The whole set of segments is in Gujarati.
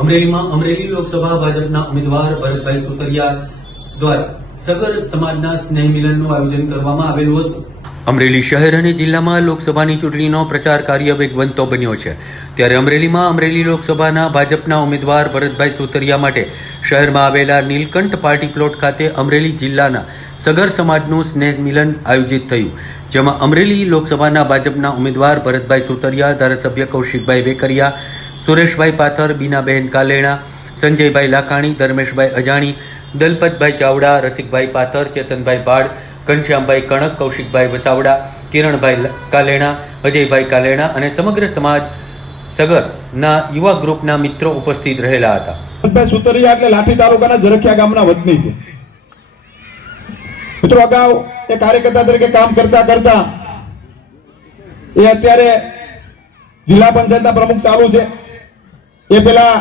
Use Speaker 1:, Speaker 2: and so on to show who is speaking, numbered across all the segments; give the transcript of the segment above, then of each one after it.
Speaker 1: અમરેલીમાં અમરેલી લોકસભા ભાજપના ઉમેદવાર ભરતભાઈ સુતરિયા દ્વારા સગર સમાજના સ્નેહ મિલનનું આયોજન કરવામાં આવેલું હતું. અમરેલી શહેર અને જિલ્લામાં લોકસભાની ચૂંટણીનો પ્રચાર કાર્ય વેગવંતો બન્યો છે. ત્યારે અમરેલીમાં અમરેલી લોકસભાના ભાજપના ઉમેદવાર ભરતભાઈ સોતરિયા માટે શહેરમાં આવેલા નીલકંઠ પાર્ટી પ્લોટ ખાતે અમરેલી જિલ્લાના સગર સમાજનું સ્નેહ મિલન આયોજિત થયું, જેમાં અમરેલી લોકસભાના ભાજપના ઉમેદવાર ભરતભાઈ સુતરિયા, ધારાસભ્ય કૌશિકભાઈ વેકરિયા સુરેશભાઈ પાથર, બીનાબેન કાલેણા, સંજયભાઈ લાખાણી, ધર્મેશભાઈ અજાણી, દલપતભાઈ ચાવડા, રસિકભાઈ પાથર, ચેતનભાઈ બાળ, ઘનશ્યામભાઈ કણક, કૌશિકભાઈ વસાવડા, કિરણભાઈ કાલેણા, અજયભાઈ કાલેણા અને સમગ્ર સમાજ સગરના યુવા ગ્રુપના મિત્રો ઉપસ્થિત રહેલા હતા.
Speaker 2: સુતરિયા એટલે લાઠી તાલુકાના ઝરખિયા ગામના વતની છે. મિત્રો અગાઉ એ કાર્યકર્તા તરીકે કામ કરતા કરતા એ અત્યારે જિલ્લા પંચાયતના પ્રમુખ ચાલુ છે. એ પેલા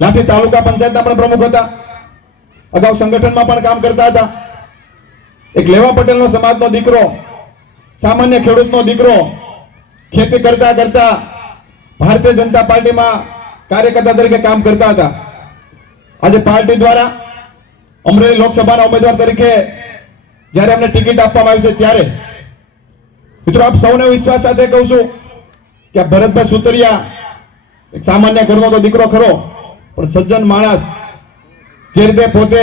Speaker 2: લાઠી તાલુકા પંચાયતના પણ પ્રમુખ હતા. અગાઉ સંગઠનમાં પણ કામ કરતા હતા. એક લેવા પટેલનો સમાજનો દીકરો, સામાન્ય ખેડૂતનો દીકરો, ખેતી કરતા કરતા ભારતીય જનતા પાર્ટીમાં કાર્યકર્તા તરીકે કામ કરતા હતા. આજે પાર્ટી દ્વારા અમરેલી લોકસભાના ઉમેદવાર તરીકે જ્યારે અમને ટિકિટ આપવામાં આવી છે ત્યારે, મિત્રો આપ સૌને વિશ્વાસ સાથે કહું છું કે ભરતભાઈ સુતરિયા એક સામાન્ય ઘરનો તો દીકરો ખરો, પણ સજ્જન માણસ જે રીતે પોતે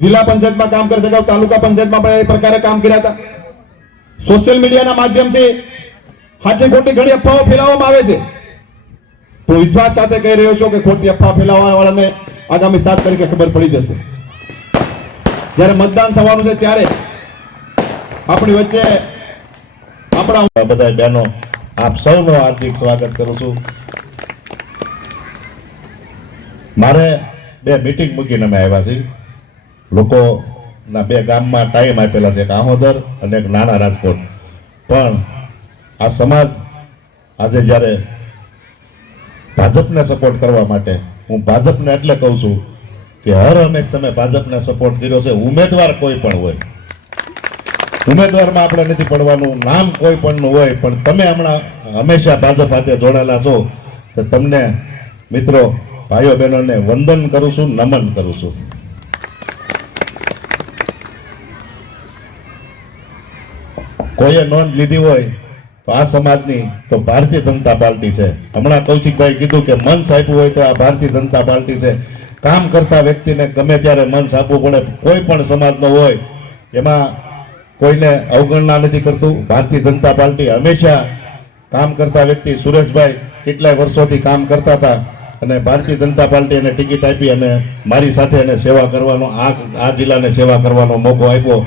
Speaker 2: જિલ્લા પંચાયતમાં કામ કરી શકાય તાલુકા પંચાયતમાં પણ એ પ્રકારે કામ કર્યા હતા. સોશિયલ મીડિયાના માધ્યમથી સાચી ખોટી ઘણી અફવાઓ ફેલાવવામાં આવે છે. તો વિશ્વાસ સાથે કહી રહ્યો છું કે ખોટી અફવા ફેલાવવા વાળાને આગામી સાત તારીખે ખબર પડી જશે. જ્યારે મતદાન થવાનું છે ત્યારે આપણી વચ્ચે આપણા
Speaker 3: બધા બહેનો, આપ સૌનો હાર્દિક સ્વાગત કરું છું. મારે બે મિટિંગ મૂકીને અમે આવ્યા છીએ. લોકોના બે ગામમાં ટાઈમ આપેલા છે, એક આહોદર અને એક નાના રાજકોટ. પણ આ સમાજ આજે જ્યારે ભાજપને સપોર્ટ કરવા માટે, હું ભાજપને એટલે કહું છું કે હર હંમેશ તમે ભાજપને સપોર્ટ કર્યો છે, ઉમેદવાર કોઈ પણ હોય. ઉમેદવારમાં આપણે નથી પડવાનું, નામ કોઈ પણનું હોય, પણ તમે હમણાં હંમેશા ભાજપ સાથે જોડાયેલા છો. તો તમને મિત્રો ભાઈઓ બહેનોને વંદન કરું છું, નમન કરું છું. કોઈએ નોંધ લીધી હોય તો આ સમાજની તો ભારતીય જનતા પાર્ટી છે. હમણાં કૌશિકભાઈ કીધું કે મન આપ્યું હોય તો આ ભારતીય જનતા પાર્ટી છે. કામ કરતા વ્યક્તિને ગમે ત્યારે મન આપવું પડે. કોઈ પણ સમાજનો હોય, એમાં કોઈને અવગણના નથી કરતું. ભારતીય જનતા પાર્ટી હંમેશા કામ કરતા વ્યક્તિ સુરેશભાઈ કેટલાય વર્ષોથી કામ કરતા હતા. અને ભારતીય જનતા પાર્ટી એને ટિકિટ આપી અને મારી સાથે એને સેવા કરવાનો, આ આ જિલ્લાને સેવા કરવાનો મોકો આપ્યો.